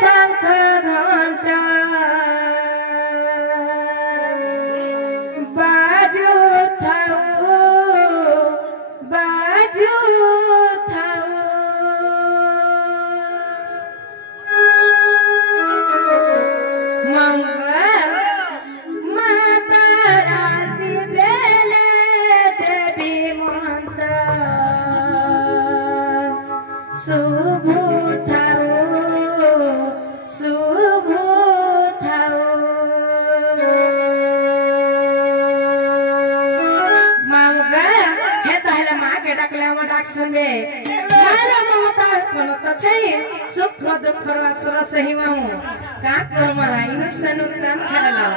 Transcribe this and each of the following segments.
शंख घंटा बाजू थाओ बाजू थाओ मंगल माता राति बेले देवी मंत्र शुभ थाओ शुभ थाओ डाक सुनबे मारा ममता ममता छै सुख दुख असुर सही माऊ का कर मारा इन सनु प्राण खरला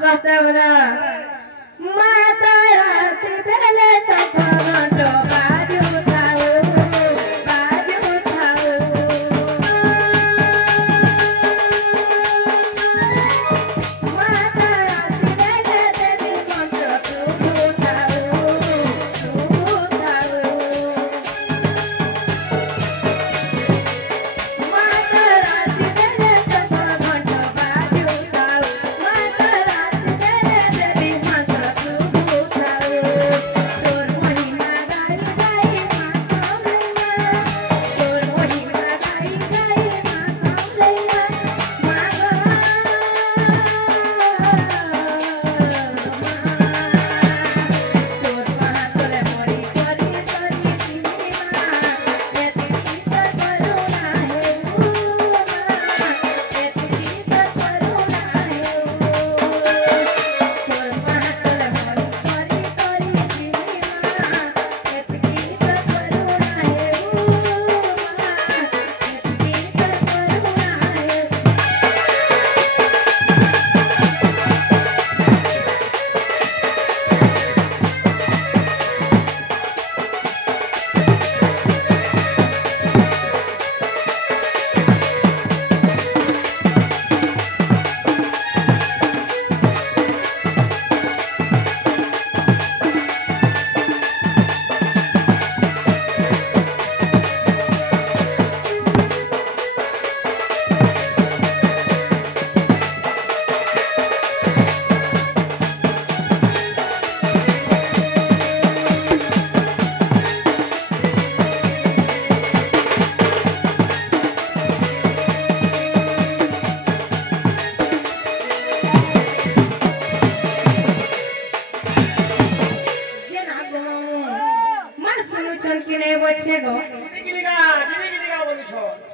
सतवरा माता रात बेले सख घंटो बाजू थाओ बाजू थाओ माता रात बेले देवी मंत्र शुभ थाओ शुभ थाओ माता रात बेले सख घंटो बाजू थाओ माता रात बेले देवी मंत्र शुभ थाओ तोर महिमा गाई गाई मां सामलैया तोर महिमा गाई गाई मां सामलैया तोर महातले मोरी करी करी सीमा एती त करुणा हे एती त करुणा हे तोर महातले मोरी करी करी सीमा एती त करुणा हे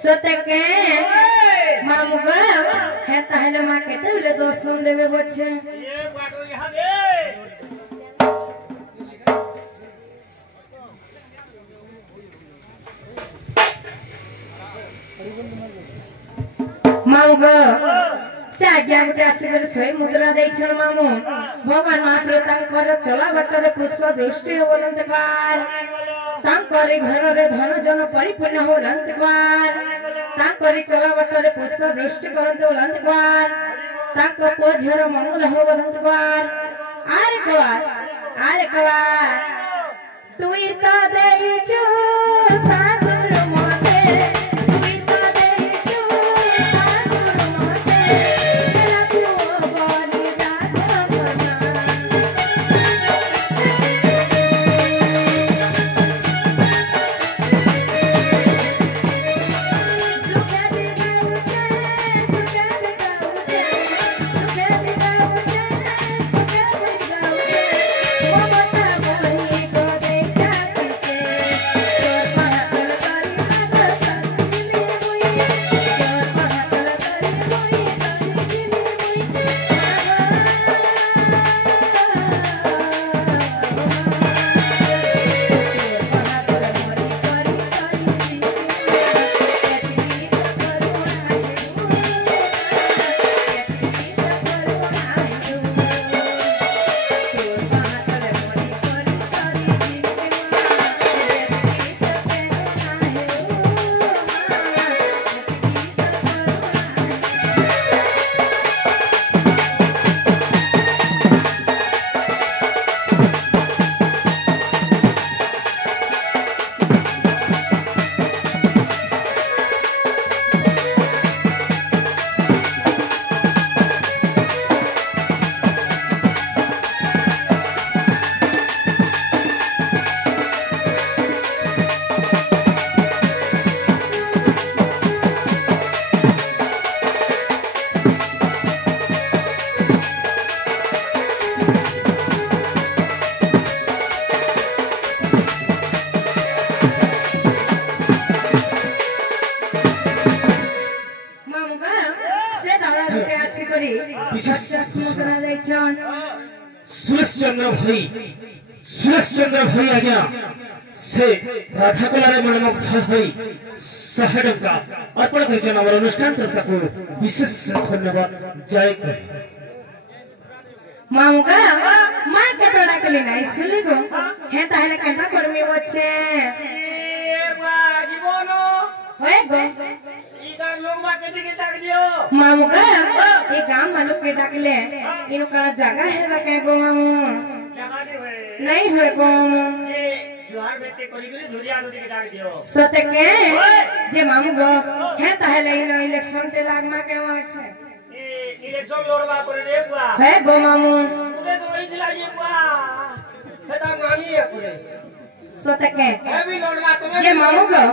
सतके मामू गो हे ताहले मा केते बेले दर्शन देबे बछे ये बाटो यहाँ दे मामू गो चाग्या गुटे आसिकर सोई मुद्रा दैछन मामू भगवान महाप्रभु तांकर चला बाटरे पुष्प वृष्टि होवलंतकार तांकरी घररे धन जन परिपूर्ण होवलंतकार तांकरी चला बाटरे पुष्प वृष्टि करंत होवलंतकार तांक पोझर मंगल होवलंतकार आरे कवार तुई तो देइछु सासुर मोते तुई तो देइछु सासुर मोते तेरा तू बनी जात बना ममता मोही को देखा पीछे तोर महातल ঘরকে আসি করি বিশেষ মুদ্রা দেইছন সুরেশ চন্দ্র ভাই আজ্ঞা से राधा कलारे मनमुग्ध होई 100 टंका अर्पण करिछन हमर अनुष्ठान तर्फा को विशेष धन्यवाद जय करे मामुका मां कटोरा कली নাই শুলি গো হে তাহলে কেনটা করমি বচ্ছে জীবন হয় গো ইকার লোক মাকে দিকে ডাক দিও मामुका এই গাম মানুষ কে ডাকলে ইনো কারা জায়গা হেবা কে গো মামু জায়গা নি হয় নাই হয় গো যে জোহার বেতে করি গলি ধরিয়া নদীকে ডাক দিও সতে কে যে মামু গো হে তাহলে ইনো ইলেকশন তে লাগমা কে আছে ইলেকশন লড়বা করে রে বুয়া হয় গো মামু পুরে তো ওই দিলা যে বুয়া এটা নানি পুরে সতে কে হেবি লড়বা তুমি যে মামু গো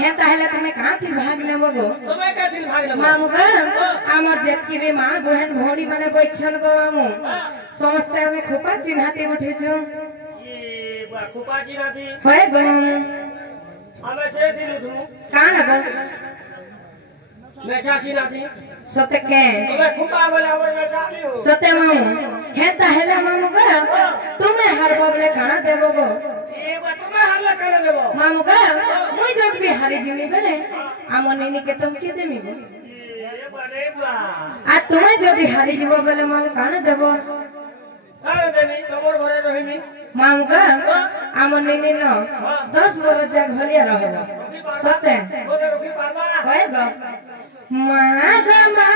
হে তাহলে তুমি কাঁ থি ভাগ নেব গো তুমি কে দিন ভাগ নেব मामू गो আমার যেতকি বে মা বহন ভোড়ি মানে বইছন গো মামু সমস্ত আমি খুপা চিনহাতে উঠেছো ই বুয়া খুপাজি নাতি হয় গো মামু আমি সে দিলু ধু কাণ গো মেশাছি নাতি সতে কে তুমি খুপা বলে আমার মেশালি হো সতে মামু হে তাহলে মামু গো তুমি হার ববলে কাণ দেব গো এ বুয়া তুমি হারলে কালে দেব মামু গো মুই যত বি হারি জিমি বলে আমনিনি কে তুমি কি দেমি গো এ বুয়া রে বুয়া আর তুমি যদি হারি যাব বলে মামু কাণ দেব কালে দেবি তোমার ঘরে রহিমি मामू गो আমনিনি ন 10 বড় যা ঘলিয়া রহল সতে ওরে রকি পারবা হয় গো মা গো মা